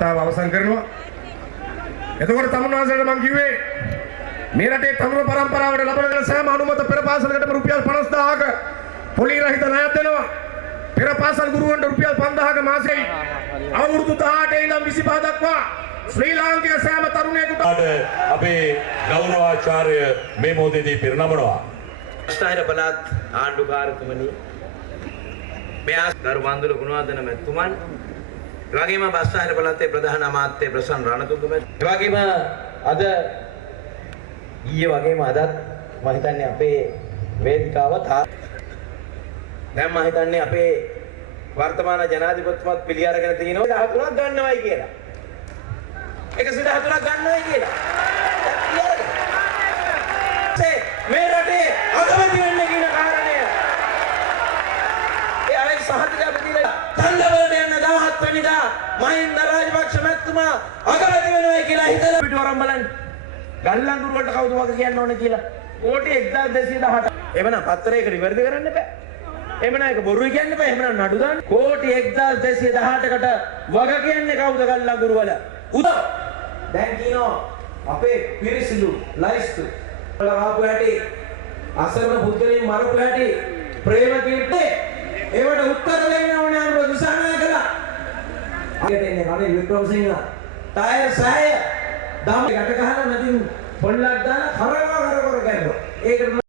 වාර්තාව අවසන් කරනවා. එතකොට තමුන්වහන්සේට මම කිව්වේ මේ රටේ තරුණ පරම්පරාවට ලබන සෑම අනුමත පෙර පාසලකටම රුපියල් 50000ක පොලි රහිත ණයක් දෙනවා. පෙර පාසල් ගුරුවන්ට රුපියල් 5000ක මාසෙයි අවුරුදු 18 ඉඳන් 25 දක්වා ශ්‍රී ලාංකික සෑම තරුණයෙකුට අපේ ගෞරවාචාර්ය මේ මොහොතේදී පිරිනමනවා. බස්නාහිර පළාත් ආණ්ඩුකාරතුමනි, මේ ගරු බන්දුල ගුණවර්ධන මැතිතුමන්, ඒ වගේම බස්නාහිර පළාතේ ප්‍රධාන අමාත්‍ය ප්‍රසන්න රණතුංග මැතිතුමන්, ඒ වගේම අද ඊයේ වගේම අදත් මම හිතන්නේ අපේ වේදිකාව දැන් මම හිතන්නේ අපේ වර්තමාන ජනාධිපතිතුමත් පිළි අරගෙන තිනවා 13ක් ගන්නවයි කියලා. 114ක් ගන්නවයි කියලා. මේ රටේ අගමැති වෙන්න කියන කාරණය ඒ අය සහතික අපිට තණ්ඩවලට යන 17 වෙනිදා මහින්ද රාජපක්ෂ මැතිතුමා අගමැති වෙනවා කියලා හිතලා පිට වරන් බලන්න. ගල්ලංගුරු වලට කවුද වගේ කියන්න ඕනේ කියලා. කෝටි 1218. එවනම් පත්‍රයකට විවෘත කරන්න එපා. එමනම් ඒක බොරුයි කියන්න එපා. එමනම් නඩු දාන්න. කෝටි 1218කට වග කියන්නේ කවුද ගල්ලංගුරු වල? උදව්. දැන් කියනවා අපේ පිරිසිදු ලයිස්තු වල ආපු හැටි අසරණ පුද්ගලයන් මරපු හැටි ප්‍රේම කීර්ති ඒවට උත්තර දෙන්න ඕනේ අනුර දුසානායකලා. අගට එන්නේ රනිල් වික්‍රමසිංහ ටයර් සෑය දම යට ගහලා නැතිනම් පොල්ලක් දාලා කරකර කරනවා. ඒකට